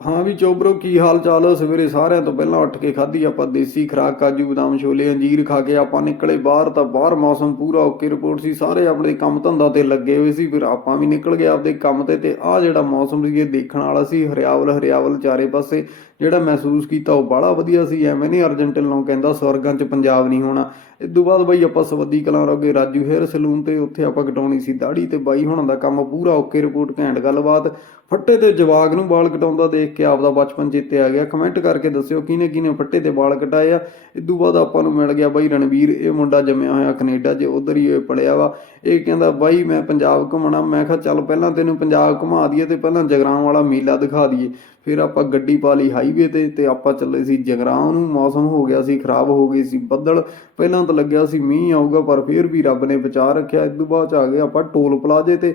ਹਾਂ ਵੀ ਚੋਬਰੋ ਕੀ ਹਾਲ ਚਾਲ? ਸਵੇਰੇ ਸਾਰਿਆਂ ਤੋਂ ਪਹਿਲਾਂ ਉੱਠ ਕੇ ਖਾਧੀ ਆਪਾਂ ਦੇਸੀ ਖਰਾਕ, ਕਾਜੂ, ਬਦਾਮ, ਛੋਲੇ, ਅੰਜੀਰ ਖਾ ਕੇ ਆਪਾਂ ਨਿਕਲੇ ਬਾਹਰ ਤਾਂ ਬਾਹਰ ਮੌਸਮ ਪੂਰਾ ਓਕੇ ਰਿਪੋਰਟ ਸੀ। ਸਾਰੇ ਆਪਣੇ ਕੰਮ ਧੰਦਾ ਤੇ ਲੱਗੇ ਹੋਏ ਸੀ, ਫਿਰ ਆਪਾਂ ਵੀ ਨਿਕਲ ਗਏ ਆਪਦੇ ਕੰਮ ਤੇ ਤੇ ਆਹ ਜਿਹੜਾ ਮੌਸਮ ਸੀ, ਇਹ ਦੇਖਣ ਵਾਲਾ ਸੀ, ਹਰਿਆਵਲ ਹਰਿਆਵਲ ਚਾਰੇ ਪਾਸੇ। ਜਿਹੜਾ ਮਹਿਸੂਸ ਕੀਤਾ ਉਹ ਬੜਾ ਵਧੀਆ ਸੀ, ਐਵੇਂ ਨਹੀਂ ਅਰਜੈਂਟਲ ਨੂੰ ਕਹਿੰਦਾ ਸਵਰਗਾਂ 'ਚ ਪੰਜਾਬ ਨਹੀਂ ਹੋਣਾ। ਇਸ ਤੋਂ ਬਾਅਦ ਬਾਈ ਆਪਾਂ ਸਵੱਦੀ ਕਲਾਂ ਰੋਗੇ, ਰਾਜੂ ਹੇਅਰ ਸਲੂਨ ਤੇ ਉੱਥੇ ਆਪਾਂ ਕਟਾਉਣੀ ਸੀ ਦਾੜੀ ਤੇ ਬਾਈ ਹੁਣਾਂ ਦਾ ਕੰਮ ਪੂਰਾ ਓਕੇ ਰਿਪੋਰਟ, ਘੈਂਟ ਗੱਲਬਾਤ। ਫੱਟੇ ਤੇ ਜਵਾਗ ਨੂੰ ਵਾਲ ਕਟਾਉਂਦਾ ਦੇਖ ਕੇ ਆਪਦਾ ਬਚਪਨ ਚੇਤੇ ਆ ਗਿਆ। ਕਮੈਂਟ ਕਰਕੇ ਦੱਸਿਓ ਕਿਹਨੇ ਕਿਹਨੇ ਫੱਟੇ ਤੇ ਵਾਲ ਕਟਾਏ ਆ। ਇਸ ਬਾਅਦ ਆਪਾਂ ਨੂੰ ਮਿਲ ਗਿਆ ਬਾਈ ਰਣਵੀਰ। ਇਹ ਮੁੰਡਾ ਜੰਮਿਆ ਹੋਇਆ ਕੈਨੇਡਾ 'ਚ, ਉਧਰ ਹੀ ਇਹ ਪੜਿਆ ਵਾ। ਇਹ ਕਹਿੰਦਾ, ਬਾਈ, ਮੈਂ ਪੰਜਾਬ ਘੁੰਮਣਾ। ਮੈਂ ਕਿਹਾ, ਚੱਲ ਪਹਿਲਾਂ ਤੈਨੂੰ ਪੰਜਾਬ ਘੁਮਾ ਦਈਏ ਤੇ ਪਹਿਲਾਂ ਜਗਰਾਉਂ ਵਾਲਾ ਮੇਲਾ ਦਿਖਾ ਦਈਏ। ਫਿਰ ਆਪਾਂ ਗੱਡੀ ਪਾ ਲਈ ਹਾਈਵੇ ਤੇ ਤੇ ਆਪਾਂ ਚੱਲੇ ਸੀ ਜਗਰਾਉਂ ਨੂੰ। ਮੌਸਮ ਹੋ ਗਿਆ ਸੀ ਖਰਾਬ, ਹੋ ਗਈ ਸੀ ਬੱਦਲ। ਪਹਿਲਾਂ ਤਾਂ ਲੱਗਿਆ ਸੀ ਮੀਂਹ ਆਊਗਾ, ਪਰ ਫਿਰ ਵੀ ਰੱਬ ਨੇ ਬਚਾ ਰੱਖਿਆ। ਇਸ ਤੋਂ ਬਾਅਦ 'ਚ ਆ ਗਏ ਆਪਾਂ ਟੋਲ ਪਲਾਜ਼ੇ ਤੇ।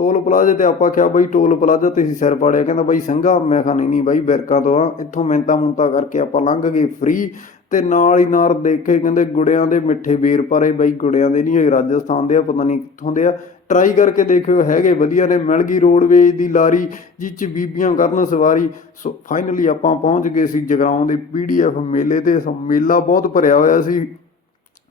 ਟੋਲ ਪਲਾਜ਼ੇ ਤੇ ਆਪਾਂ ਕਿਹਾ ਬਈ ਟੋਲ ਪਲਾਜ਼ਾ ਤੇ ਅਸੀਂ ਸਿਰ ਪਾੜਿਆ, ਕਹਿੰਦਾ ਬਈ ਸੰਘਾ, ਮੈਂ ਕਿਹਾ ਨਹੀਂ ਨਹੀਂ ਬਾਈ ਬਿਰਕਾਂ ਤੋਂ ਆ, ਇੱਥੋਂ ਮਿੰਤਾ ਮੁੰਤਾ ਕਰਕੇ ਆਪਾਂ ਲੰਘ ਗਏ ਫ੍ਰੀ ਤੇ ਨਾਲ ਹੀ ਨਾਲ ਦੇਖੇ ਕਹਿੰਦੇ ਗੁੜਿਆਂ ਦੇ ਮਿੱਠੇ ਬੇਰ ਪਰੇ ਬਈ ਗੁੜਿਆਂ ਦੇ ਨਹੀਂ ਇਹ ਰਾਜਸਥਾਨ ਦੇ ਆ, ਪਤਾ ਨਹੀਂ ਕਿੱਥੋਂ ਦੇ ਆ। ਟਰਾਈ ਕਰਕੇ ਦੇਖਿਓ, ਹੈਗੇ ਵਧੀਆ ਨੇ, ਮਿਲ ਗਈ ਰੋਡਵੇਜ ਦੀ ਲਾਰੀ, ਜਿਹ ਚ ਬੀਬੀਆਂ ਕਰਨ ਸਵਾਰੀ। ਸੋ ਫਾਈਨਲੀ ਆਪਾਂ ਪਹੁੰਚ ਗਏ ਸੀ ਜਗਰਾਉਂ ਦੇ ਪੀਡੀਐਫ ਮੇਲੇ ਤੇ, ਸੋ ਮੇਲਾ ਬਹੁਤ ਭਰਿਆ ਹੋਇਆ ਸੀ।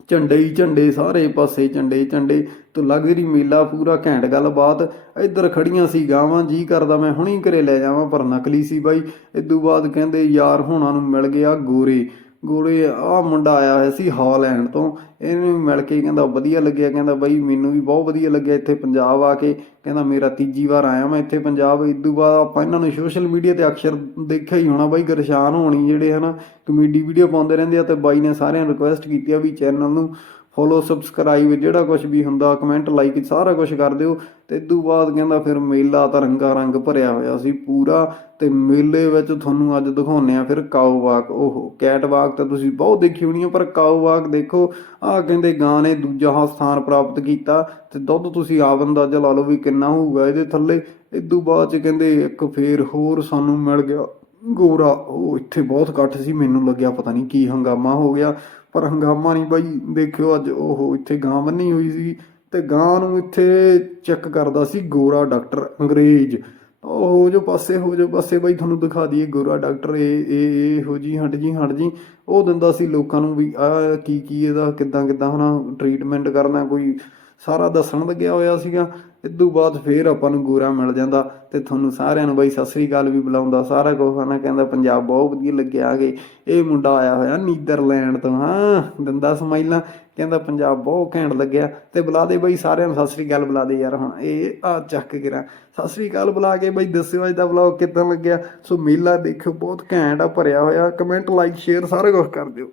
ਝੰਡੇ ਹੀ ਝੰਡੇ, ਸਾਰੇ ਪਾਸੇ ਝੰਡੇ ਝੰਡੇ। ਤੋਂ ਲੱਗ ਰਹੀ ਮੇਲਾ ਪੂਰਾ ਘੈਂਟ ਗੱਲਬਾਤ। ਇੱਧਰ ਖੜੀਆਂ ਸੀ ਗਾਵਾਂ, ਜੀ ਕਰਦਾ ਮੈਂ ਹੁਣੀ ਘਰੇ ਲੈ ਜਾਵਾਂ, ਪਰ ਨਕਲੀ ਸੀ ਬਾਈ। ਇਦੋਂ ਬਾਅਦ ਕਹਿੰਦੇ, ਯਾਰ, ਹੁਣਾਂ ਨੂੰ ਮਿਲ ਗਿਆ ਗੋਰੇ। ਗੋਰੇ ਆ ਮੁੰਡਾ ਆਇਆ ਹੋਇਆ ਸੀ ਹਾਲੈਂਡ ਤੋਂ। ਇਹਨੂੰ ਮਿਲ ਕੇ ਕਹਿੰਦਾ ਵਧੀਆ ਲੱਗਿਆ। ਕਹਿੰਦਾ ਬਾਈ ਮੈਨੂੰ ਵੀ ਬਹੁਤ ਵਧੀਆ ਲੱਗਿਆ ਇੱਥੇ ਪੰਜਾਬ ਆ ਕੇ। ਕਹਿੰਦਾ ਮੇਰਾ ਤੀਜੀ ਵਾਰ ਆਇਆ ਮੈਂ ਇੱਥੇ ਪੰਜਾਬ। ਇਦੋਂ ਬਾਅਦ ਆਪਾਂ ਇਹਨਾਂ ਨੂੰ ਸੋਸ਼ਲ ਮੀਡੀਆ ਤੇ ਅਕਸਰ ਦੇਖਿਆ ਹੀ ਹੋਣਾ ਬਾਈ ਗਰਸ਼ਾਨ ਹੋਣੀ ਜਿਹੜੇ ਹਨਾ ਕਮੇਡੀ ਵੀਡੀਓ ਪਾਉਂਦੇ ਰਹਿੰਦੇ ਆ ਤੇ ਬਾਈ ਨੇ ਸਾਰਿਆਂ ਨੂੰ ਰਿਕੁਐਸਟ ਕੀਤੀ ਆ ਵੀ ਚੈਨਲ ਨੂੰ ਫੋਲੋ, ਸਬਸਕ੍ਰਾਈਬ, ਜਿਹੜਾ ਕੁਝ ਵੀ ਹੁੰਦਾ, ਕਮੈਂਟ, ਲਾਈਕ, ਸਾਰਾ ਕੁਝ ਕਰ ਦਿਓ। ਤੇ ਤੋਂ ਬਾਅਦ ਕਹਿੰਦਾ ਫਿਰ ਮੇਲਾ ਤਾਂ ਰੰਗਾ ਰੰਗ ਭਰਿਆ ਹੋਇਆ ਸੀ ਪੂਰਾ, ਤੇ ਮੇਲੇ ਵਿੱਚ ਤੁਹਾਨੂੰ ਅੱਜ ਦਿਖਾਉਂਦੇ ਆ ਫਿਰ ਕਾਓ ਵਾਕ। ਓਹੋ, ਕੈਟ ਵਾਕ ਤਾਂ ਤੁਸੀਂ ਬਹੁਤ ਦੇਖੀ ਹੋਣੀ ਆ, ਪਰ ਕਾਓ ਵਾਕ ਦੇਖੋ, ਆਹ ਕਹਿੰਦੇ ਗਾਂ ਨੇ ਦੂਜਾ ਸਥਾਨ ਪ੍ਰਾਪਤ ਕੀਤਾ, ਤੇ ਦੁੱਧ ਤੁਸੀਂ ਆਪ ਅੰਦਾਜ਼ਾ ਲਾ ਲਓ ਵੀ ਕਿੰਨਾ ਹੋਊਗਾ ਇਹਦੇ ਥੱਲੇ। ਇਦੋਂ ਬਾਅਦ ਚ ਕਹਿੰਦੇ ਇੱਕ ਫੇਰ ਹੋਰ ਸਾਨੂੰ ਮਿਲ ਗਿਆ। ਗੋਰਾ, ਉਹ ਇੱਥੇ ਬਹੁਤ ਇਕੱਠ ਸੀ, ਮੈਨੂੰ ਲੱਗਿਆ ਪਤਾ ਨਹੀਂ ਕੀ ਹੰਗਾਮਾ ਹੋ ਗਿਆ, ਪਰ ਹੰਗਾਮਾ ਨਹੀਂ ਬਾਈ, ਦੇਖਿਓ ਅੱਜ ਉਹ ਇੱਥੇ ਗਾਂ ਬੰਨੀ ਹੋਈ ਸੀ, ਤੇ ਗਾਂ ਨੂੰ ਇੱਥੇ ਚੈੱਕ ਕਰਦਾ ਸੀ ਗੋਰਾ ਡਾਕਟਰ ਅੰਗਰੇਜ਼। ਉਹ ਹੋ ਜੋ ਪਾਸੇ, ਹੋ ਜੋ ਪਾਸੇ, ਬਾਈ ਤੁਹਾਨੂੰ ਦਿਖਾ ਦਈਏ ਗੋਰਾ ਡਾਕਟਰ, ਇਹ ਇਹ ਇਹ ਹੋ ਜੀ, ਹਟ ਜੀ ਹਟ ਜੀ। ਉਹ ਦਿੰਦਾ ਸੀ ਲੋਕਾਂ ਨੂੰ ਵੀ ਆ ਕੀ ਕੀ ਇਹਦਾ, ਕਿੱਦਾਂ ਕਿੱਦਾਂ ਹਨਾ ਟ੍ਰੀਟਮੈਂਟ ਕਰਨਾ ਕੋਈ ਸਾਰਾ ਦੱਸਣ ਲੱਗਿਆ ਹੋਇਆ ਸੀਗਾ। ਇਦੋਂ ਬਾਅਦ ਫੇਰ ਆਪਾਂ ਨੂੰ ਗੋਰਾ ਮਿਲ ਜਾਂਦਾ ਤੇ ਤੁਹਾਨੂੰ ਸਾਰਿਆਂ ਨੂੰ ਬਾਈ ਸਤਿ ਸ੍ਰੀ ਅਕਾਲ ਵੀ ਬੁਲਾਉਂਦਾ। ਸਾਰਾ ਕੁਝ ਹਨਾ ਕਹਿੰਦਾ ਪੰਜਾਬ ਬਹੁਤ ਵਧੀਆ ਲੱਗਿਆ ਆਗੇ। ਇਹ ਮੁੰਡਾ ਆਇਆ ਹੋਇਆ ਨੀਦਰਲੈਂਡ ਤੋਂ, ਹਾਂ, ਦੰਦਾ ਸਮਾਈਲਾਂ। ਕਹਿੰਦਾ ਪੰਜਾਬ ਬਹੁਤ ਘੈਂਟ ਲੱਗਿਆ। ਤੇ ਬੁਲਾ ਦੇ ਬਾਈ ਸਾਰਿਆਂ ਨੂੰ, ਸਤਿ ਸ੍ਰੀ ਅਕਾਲ ਬੁਲਾ ਦੇ ਯਾਰ ਹੁਣ। ਇਹ ਆ ਚੱਕ ਗਿਰਾ ਸਤਿ ਸ੍ਰੀ ਅਕਾਲ ਬੁਲਾ ਕੇ ਬਾਈ, ਦੱਸਿਓ ਅੱਜ ਦਾ ਵਲੌਗ ਕਿਦਾਂ ਲੱਗਿਆ। ਸੋ ਮੇਲਾ ਦੇਖਿਓ, ਬਹੁਤ ਘੈਂਟ ਆ, ਭਰਿਆ ਹੋਇਆ। ਕਮੈਂਟ ਲਾਈਕ ਸ਼ੇਅਰ ਸਾਰਾ ਕੁਝ ਕਰ ਦਿਓ।